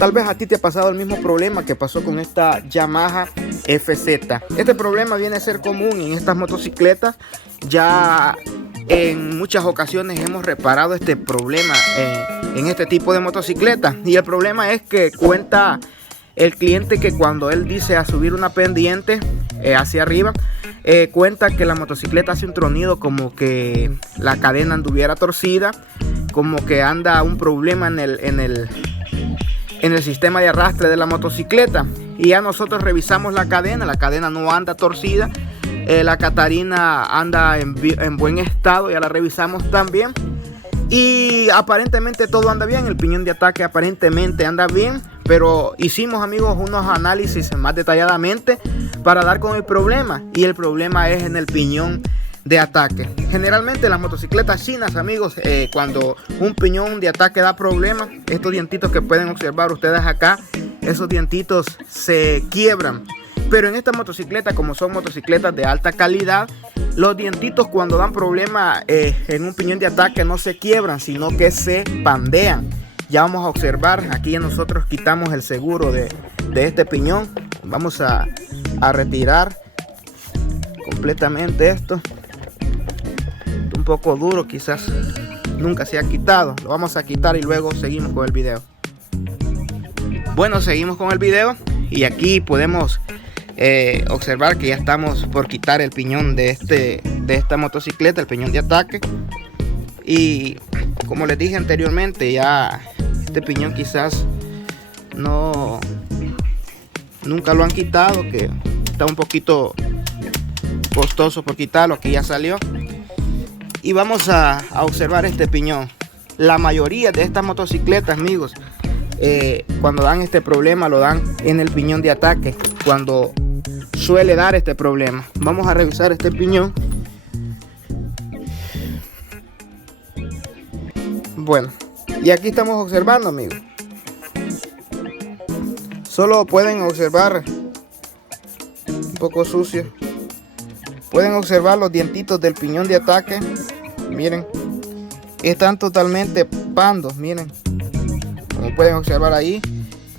Tal vez a ti te ha pasado el mismo problema que pasó con esta Yamaha FZ. Este problema viene a ser común en estas motocicletas. Ya en muchas ocasiones hemos reparado este problema en este tipo de motocicletas. Y el problema es que cuenta el cliente que cuando él dice a subir una pendiente hacia arriba, cuenta que la motocicleta hace un tronido, como que la cadena anduviera torcida, como que anda un problema en el sistema de arrastre de la motocicleta. Y ya nosotros revisamos la cadena no anda torcida, la catarina anda en buen estado, ya la revisamos también y aparentemente todo anda bien. El piñón de ataque aparentemente anda bien, pero hicimos, amigos, unos análisis más detalladamente para dar con el problema, y el problema es en el piñón de ataque. Generalmente las motocicletas chinas, amigos, cuando un piñón de ataque da problema, estos dientitos que pueden observar ustedes acá, esos dientitos se quiebran. Pero en esta motocicleta, como son motocicletas de alta calidad, los dientitos cuando dan problema en un piñón de ataque no se quiebran, sino que se pandean. Ya vamos a observar, aquí nosotros quitamos el seguro de este piñón. Vamos a retirar completamente esto. Un poco duro, quizás nunca se ha quitado. Lo vamos a quitar y luego seguimos con el video. Bueno, seguimos con el video y aquí podemos observar que ya estamos por quitar el piñón de esta motocicleta, el piñón de ataque. Y como les dije anteriormente, ya este piñón quizás nunca lo han quitado, que está un poquito costoso por quitarlo, que ya salió. Y vamos a observar este piñón. La mayoría de estas motocicletas, amigos, cuando dan este problema lo dan en el piñón de ataque, cuando suele dar este problema. Vamos a revisar este piñón. Bueno, y aquí estamos observando, amigos. Solo pueden observar un poco sucio. Pueden observar los dientitos del piñón de ataque. Miren, están totalmente pandos. Miren, como pueden observar ahí,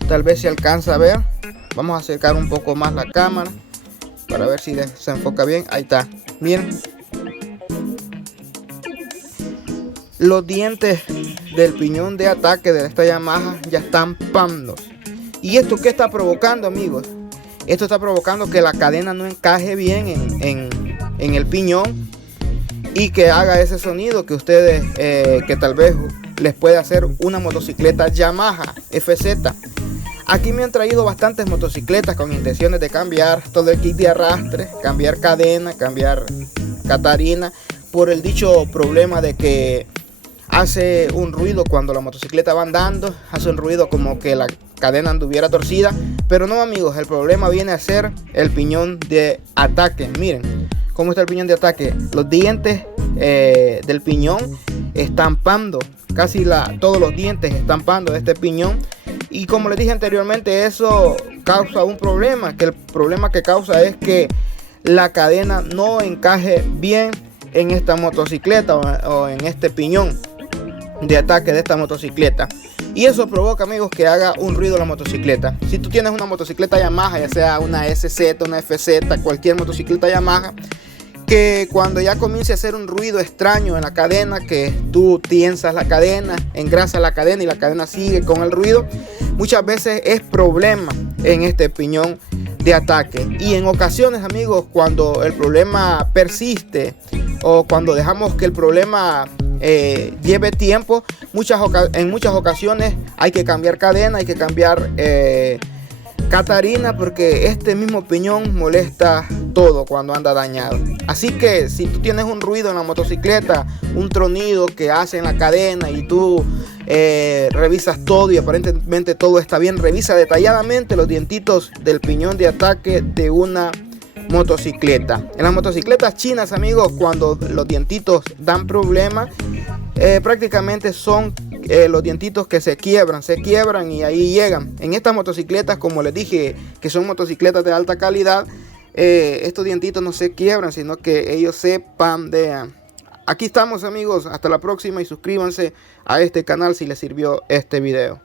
tal vez se alcanza a ver. Vamos a acercar un poco más la cámara para ver si se enfoca bien. Ahí está, miren. Los dientes del piñón de ataque de esta Yamaha ya están pandos. ¿Y esto qué está provocando, amigos? Esto está provocando que la cadena no encaje bien en el piñón y que haga ese sonido que ustedes, que tal vez les puede hacer una motocicleta Yamaha FZ. Aquí me han traído bastantes motocicletas con intenciones de cambiar todo el kit de arrastre, cambiar cadena, cambiar catarina, por el dicho problema de que hace un ruido cuando la motocicleta va andando, hace un ruido como que la cadena anduviera torcida. Pero no, amigos, el problema viene a ser el piñón de ataque. Miren cómo está el piñón de ataque. Los dientes del piñón están pando, casi todos los dientes están pando de este piñón. Y como les dije anteriormente, eso causa un problema, que el problema que causa es que la cadena no encaje bien en esta motocicleta o en este piñón de ataque de esta motocicleta. Y eso provoca, amigos, que haga un ruido la motocicleta. Si tú tienes una motocicleta Yamaha, ya sea una SZ, una FZ, cualquier motocicleta Yamaha, que cuando ya comience a hacer un ruido extraño en la cadena, que tú tiensas la cadena, engrasas la cadena y la cadena sigue con el ruido, muchas veces es problema en este piñón de ataque. Y en ocasiones, amigos, cuando el problema persiste o cuando dejamos que el problema lleve tiempo, en muchas ocasiones hay que cambiar cadena, hay que cambiar catarina, porque este mismo piñón molesta todo cuando anda dañado. Así que si tú tienes un ruido en la motocicleta, un tronido que hace en la cadena y tú revisas todo y aparentemente todo está bien, revisa detalladamente los dientitos del piñón de ataque de una motocicleta. En las motocicletas chinas, amigos, cuando los dientitos dan problemas, prácticamente son los dientitos que se quiebran y ahí llegan. En estas motocicletas, como les dije, que son motocicletas de alta calidad, estos dientitos no se quiebran, sino que ellos se pandean. Aquí estamos, amigos, hasta la próxima y suscríbanse a este canal si les sirvió este video.